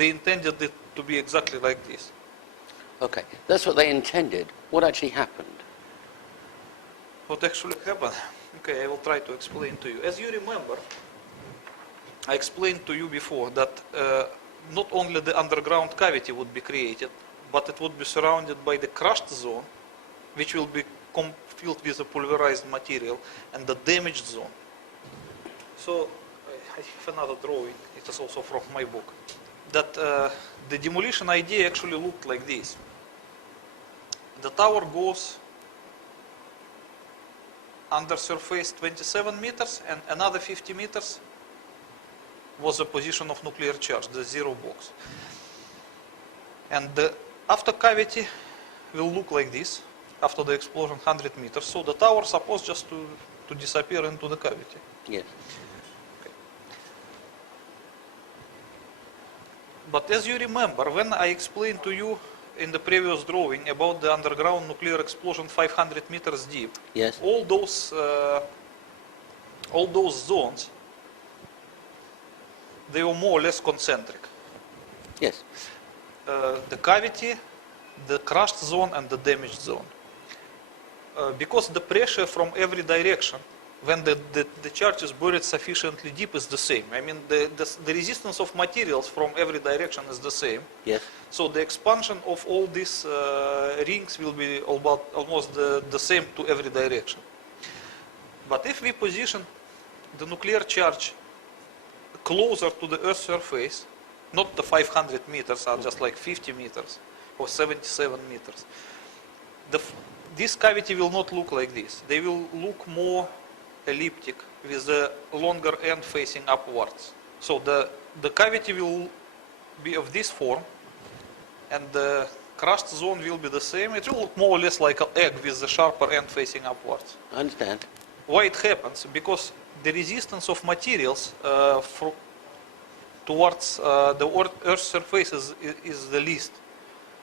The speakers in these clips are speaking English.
they intended it to be exactly like this. Okay, that's what they intended. What actually happened? What actually happened? Okay, I will try to explain to you. As you remember, I explained to you before that not only the underground cavity would be created, but it would be surrounded by the crushed zone, which will be filled with a pulverized material, and the damaged zone. So I have another drawing. It is also from my book. That the demolition idea actually looked like this. The tower goes under surface 27 meters, and another 50 meters was the position of nuclear charge, the zero box. And the after cavity will look like this, after the explosion 100 meters. So the tower is supposed just to disappear into the cavity. Yes. Okay. But as you remember, when I explained to you in the previous drawing about the underground nuclear explosion 500 meters deep, yes, all those zones, they were more or less concentric. yes. The cavity, the crushed zone, and the damaged zone. Because the pressure from every direction, when the charge is buried sufficiently deep, is the same. I mean, the resistance of materials from every direction is the same. Yes. So the expansion of all these rings will be almost the same to every direction. But if we position the nuclear charge closer to the Earth's surface, not the 500 meters, are just like 50 meters or 77 meters, this cavity will not look like this. They will look more elliptic with the longer end facing upwards. So the cavity will be of this form, and the crushed zone will be the same. It will look more or less like an egg with the sharper end facing upwards. I understand. Why it happens? Because the resistance of materials towards the Earth's surface is the least.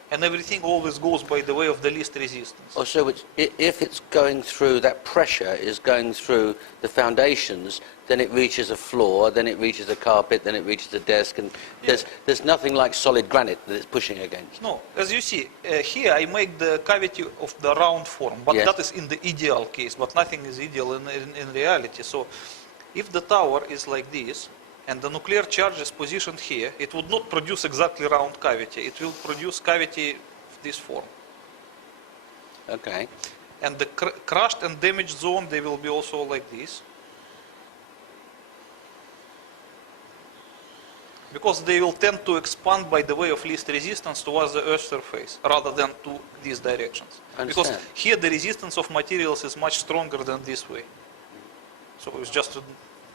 And everything always goes by the way of the least resistance. Oh, so if it's going through, that pressure is going through the foundations, then it reaches a floor, then it reaches a carpet, then it reaches a desk, and there's nothing like solid granite that it's pushing against. No, as you see, here I make the cavity of the round form, but that is in the ideal case, but nothing is ideal in reality. So if the tower is like this, and the nuclear charge is positioned here, it would not produce exactly round cavity. It will produce cavity of this form. Okay. And the crushed and damaged zone, they will be also like this. Because they will tend to expand by the way of least resistance towards the Earth's surface, rather than to these directions. Because here the resistance of materials is much stronger than this way. So it's just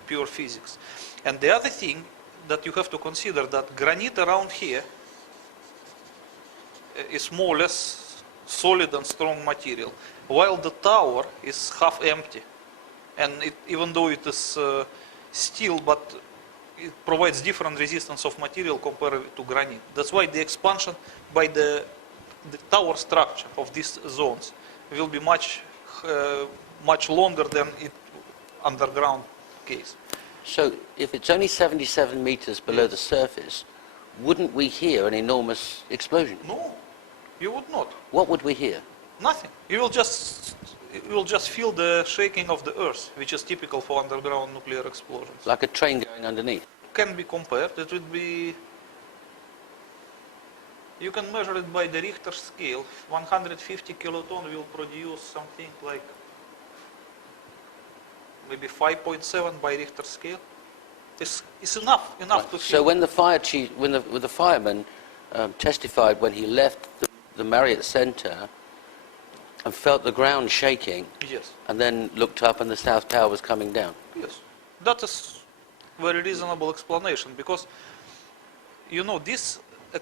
pure physics. And the other thing that you have to consider, that granite around here is more or less solid and strong material, while the tower is half empty. And even though it is steel, but it provides different resistance of material compared to granite. That's why the expansion by the tower structure of these zones will be much longer than it underground case. So if it's only 77 meters below the surface, wouldn't we hear an enormous explosion? No, you would not. What would we hear? Nothing. You will just feel the shaking of the earth, which is typical for underground nuclear explosions. Like a train going underneath? Can be compared. It would be... You can measure it by the Richter scale. 150 kiloton will produce something like maybe 5.7 by Richter scale. It's enough to feel. So when the fire chief, when the fireman testified when he left the Marriott Center and felt the ground shaking, yes, and then looked up and the South Tower was coming down. Yes, that is very reasonable explanation, because you know this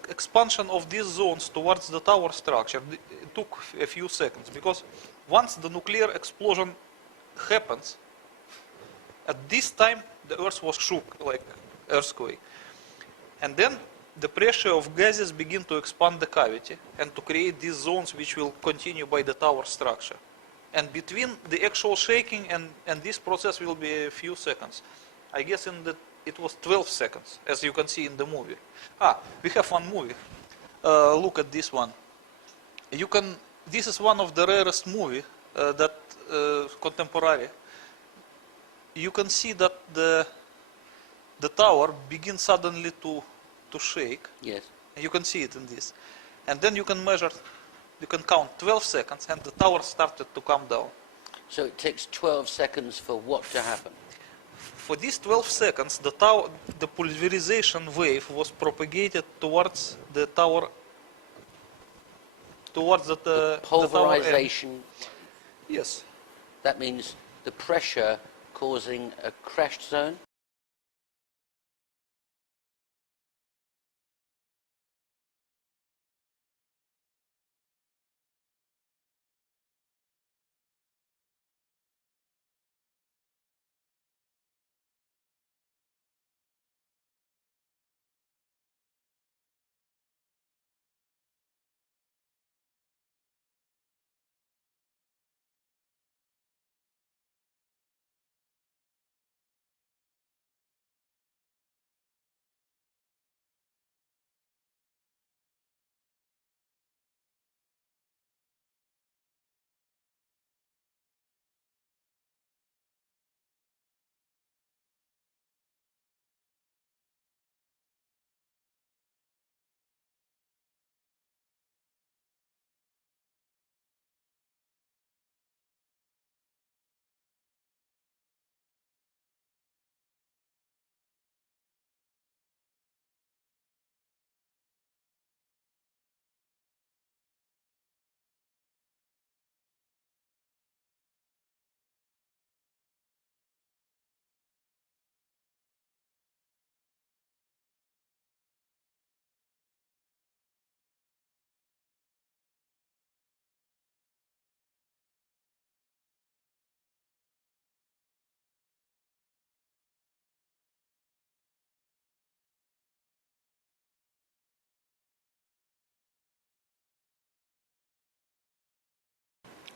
expansion of these zones towards the tower structure, it took a few seconds, because once the nuclear explosion happens, at this time the earth was shook like earthquake, and then the pressure of gases begin to expand the cavity and to create these zones which will continue by the tower structure. And between the actual shaking and this process will be a few seconds. I guess in the it was 12 seconds, as you can see in the movie. We have one movie. Look at this one. This is one of the rarest movie that contemporary. You can see that the tower begins suddenly to shake. Yes. You can see it in this. And then you can measure, you can count 12 seconds and the tower started to come down. So it takes 12 seconds for what to happen? For these 12 seconds, the pulverization wave was propagated towards the tower, towards the tower end. Pulverization. Yes. That means the pressure causing a crashed zone?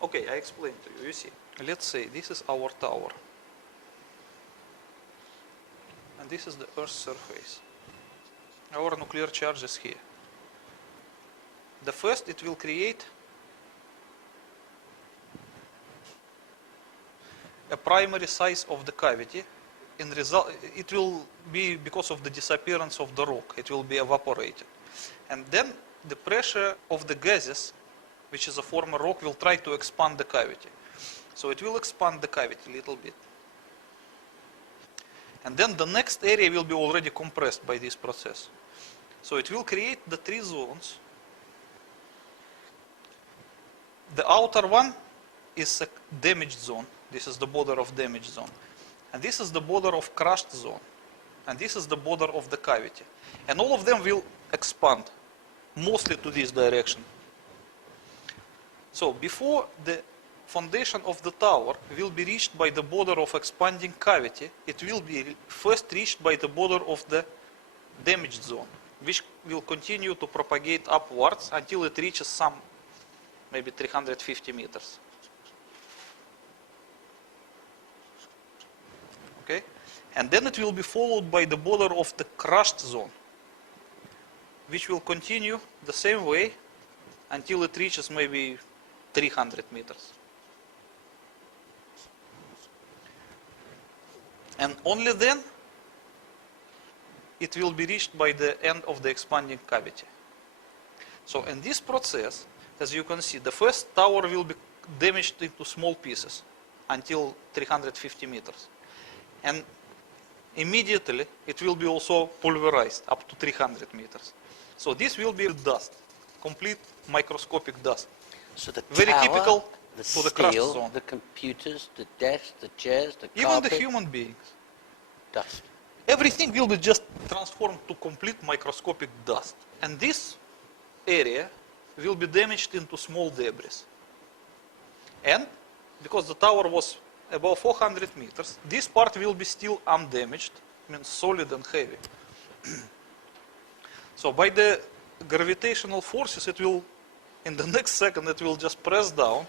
Okay, I explain to you. You see, let's say this is our tower. And this is the Earth's surface. Our nuclear charge is here. The first, it will create a primary size of the cavity. In result, it will be because of the disappearance of the rock. It will be evaporated. And then the pressure of the gases, which is a former rock, will try to expand the cavity. So it will expand the cavity a little bit. And then the next area will be already compressed by this process. So it will create the three zones. The outer one is a damaged zone. This is the border of damaged zone. And this is the border of crushed zone. And this is the border of the cavity. And all of them will expand, mostly to this direction. So before the foundation of the tower will be reached by the border of expanding cavity, it will be first reached by the border of the damaged zone, which will continue to propagate upwards until it reaches some, maybe 350 meters. Okay? And then it will be followed by the border of the crushed zone, which will continue the same way until it reaches maybe 300 meters. And only then it will be reached by the end of the expanding cavity. So in this process, as you can see, the first tower will be damaged into small pieces until 350 meters. And immediately it will be also pulverized up to 300 meters. So this will be dust, complete microscopic dust. So the Very tower, typical the for the crushed steel, zone. the computers, the desks, the chairs, the Even carpet, the human beings. dust. Everything will be just transformed to complete microscopic dust. And this area will be damaged into small debris. And because the tower was above 400 meters, this part will be still undamaged, means solid and heavy. So by the gravitational forces, it will, in the next second, it will just press down